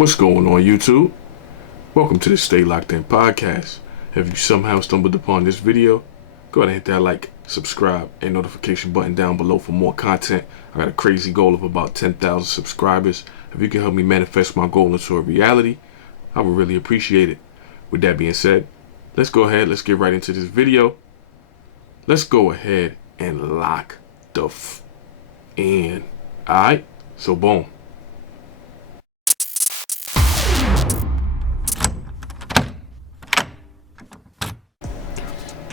What's going on, YouTube? Welcome to the Stay Locked In podcast. If you somehow stumbled upon this video, go ahead and hit that like, subscribe, and notification button down below for more content. I got a crazy goal of about 10,000 subscribers. If you can help me manifest my goal into a reality, I would really appreciate it. With that being said, let's get right into this video. Let's go ahead and lock the in. Alright, so boom.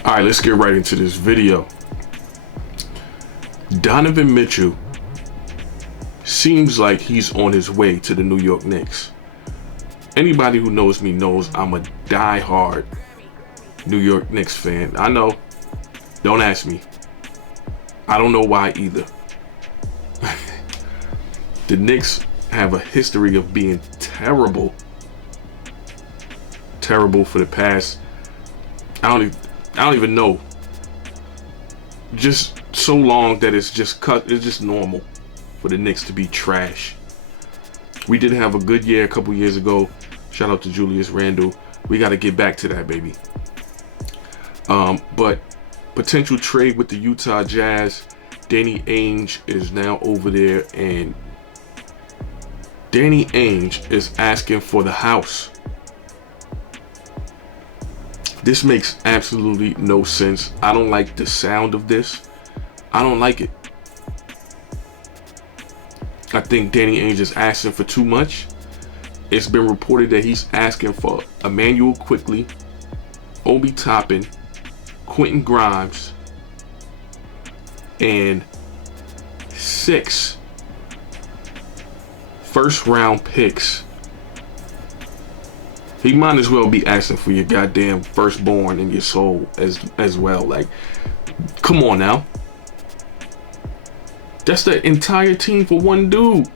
Alright, let's get right into this video. Donovan Mitchell seems like he's on his way to the New York Knicks. Anybody who knows me knows I'm a die-hard New York Knicks fan. I know. Don't ask me. I don't know why either. The Knicks have a history of being terrible. Terrible for the past, I don't even know. Just so long that it's just normal for the Knicks to be trash. We did have a good year a couple years ago. Shout out to Julius Randle. We got to get back to that, baby. But potential trade with the Utah Jazz. Danny Ainge is now over there, and Danny Ainge is asking for the house. This makes absolutely no sense. I don't like the sound of this. I don't like it. I think Danny Ainge is asking for too much. It's been reported that he's asking for Immanuel Quickley, Obi Toppin, Quentin Grimes, and 6 first-round picks. He might as well be asking for your goddamn firstborn and your soul as well. Like, come on now. That's the entire team for one dude.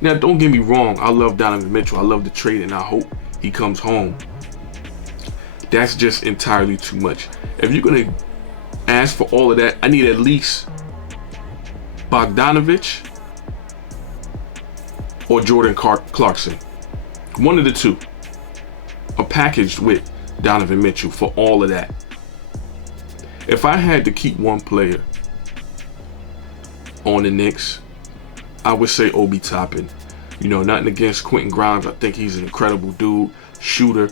Now, don't get me wrong. I love Donovan Mitchell. I love the trade, and I hope he comes home. That's just entirely too much. If you're going to ask for all of that, I need at least Bogdanovich or Jordan Clarkson. One of the two. Are packaged with Donovan Mitchell for all of that. If I had to keep one player on the Knicks, I would say Obi Toppin. You know, nothing against Quentin Grimes. I think he's an incredible dude, shooter,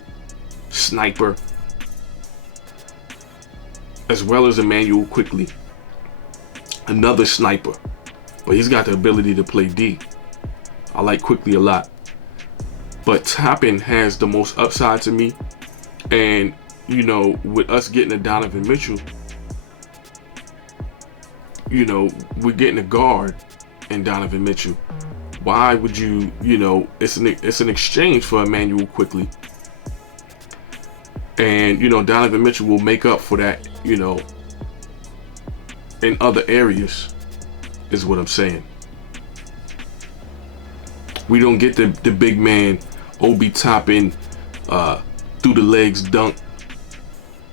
sniper, as well as Immanuel Quickley, another sniper. But he's got the ability to play D. I like Quickley a lot. But Toppin has the most upside to me. And, you know, with us getting a Donovan Mitchell, you know, we're getting a guard in Donovan Mitchell. Why would you, you know, it's an exchange for Immanuel Quickley. And, you know, Donovan Mitchell will make up for that, you know, in other areas, is what I'm saying. We don't get the big man Obi Toppin through the legs dunk.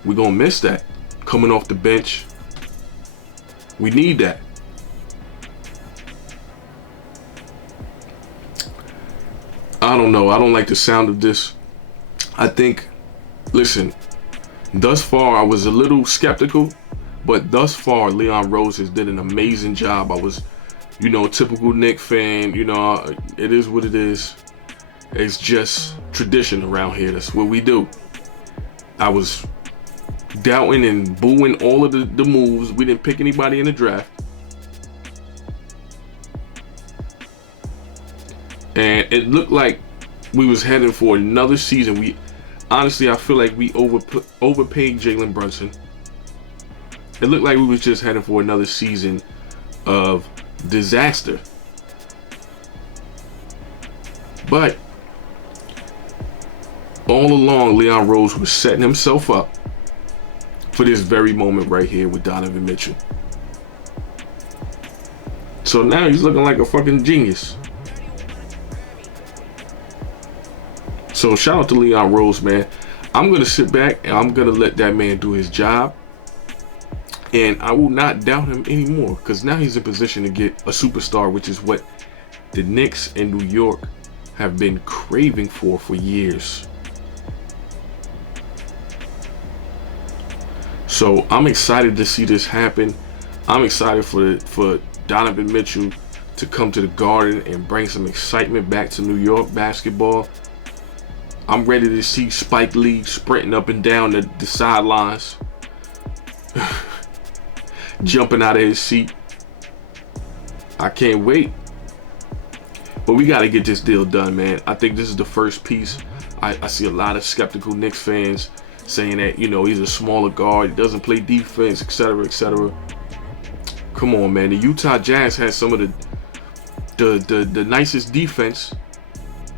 We're gonna miss that. Coming off the bench. We need that. I don't know. I don't like the sound of this. I think, listen, thus far I was a little skeptical, but thus far Leon Rose has did an amazing job. I was, you know, typical Knicks fan. You know, it is what it is. It's just tradition around here. That's what we do. I was doubting and booing all of the moves. We didn't pick anybody in the draft. And it looked like we was heading for another season. Honestly, I feel like we overpaid Jalen Brunson. It looked like we was just heading for another season of disaster. But all along, Leon Rose was setting himself up for this very moment right here with Donovan Mitchell. So now he's looking like a fucking genius. So shout out to Leon Rose, man. I'm going to sit back and I'm going to let that man do his job. And I will not doubt him anymore, because now he's in position to get a superstar, which is what the Knicks in New York have been craving for years. So I'm excited to see this happen. I'm excited for Donovan Mitchell to come to the Garden and bring some excitement back to New York basketball. I'm ready to see Spike Lee sprinting up and down the sidelines, jumping out of his seat. I can't wait. But we got to get this deal done, man. I think this is the first piece. I see a lot of skeptical Knicks fans saying that, he's a smaller guard, he doesn't play defense, etc., etc. Come on, man. The Utah Jazz has some of the nicest defense.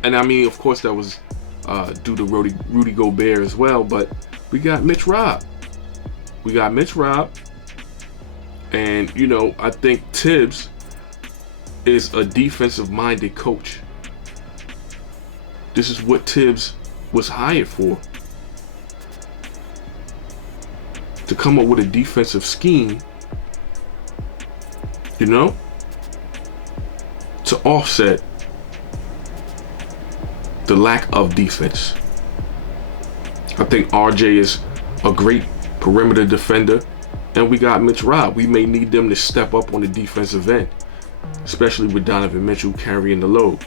And I mean, of course, that was due to Rudy Gobert as well. But we got Mitch Rob. And, I think Tibbs is a defensive-minded coach. This is what Tibbs was hired for. To come up with a defensive scheme, to offset the lack of defense. I think RJ is a great perimeter defender, and we got Mitch Rob. We may need them to step up on the defensive end, especially with Donovan Mitchell carrying the load.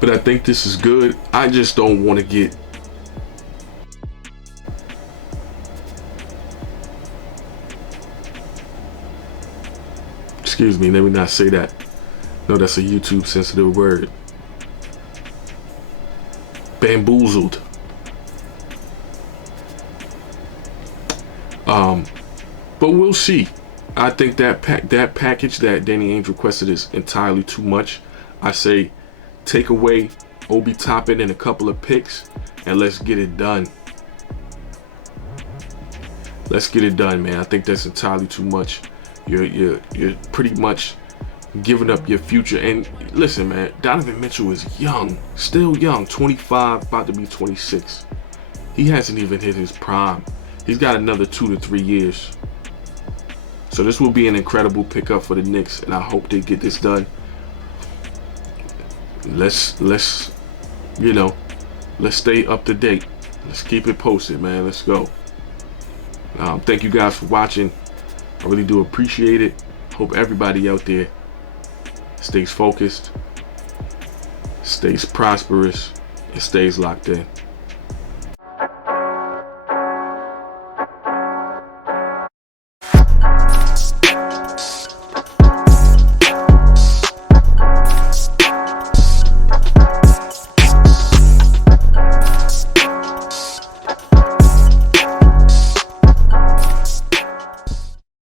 But I think this is good. I just don't want to get excuse me, let me not say that. No, that's a YouTube sensitive word. Bamboozled. But we'll see. I think that package that Danny Ainge requested is entirely too much. I say take away Obi Toppin and a couple of picks and let's get it done. Let's get it done, man. I think that's entirely too much. You're pretty much giving up your future. And listen, man, Donovan Mitchell is young, still young, 25, about to be 26. He hasn't even hit his prime. He's got another 2 to 3 years. So this will be an incredible pickup for the Knicks, and I hope they get this done. Let's stay up to date. Let's keep it posted, man. Let's go. Thank you guys for watching. I really do appreciate it. Hope everybody out there stays focused, stays prosperous, and stays locked in.